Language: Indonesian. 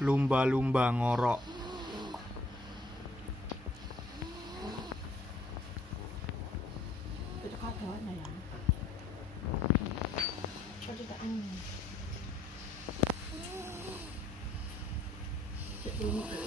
Lumba-lumba ngorok. Itu kau tahu nggak ya? Kau tidak ini. Cek dulu.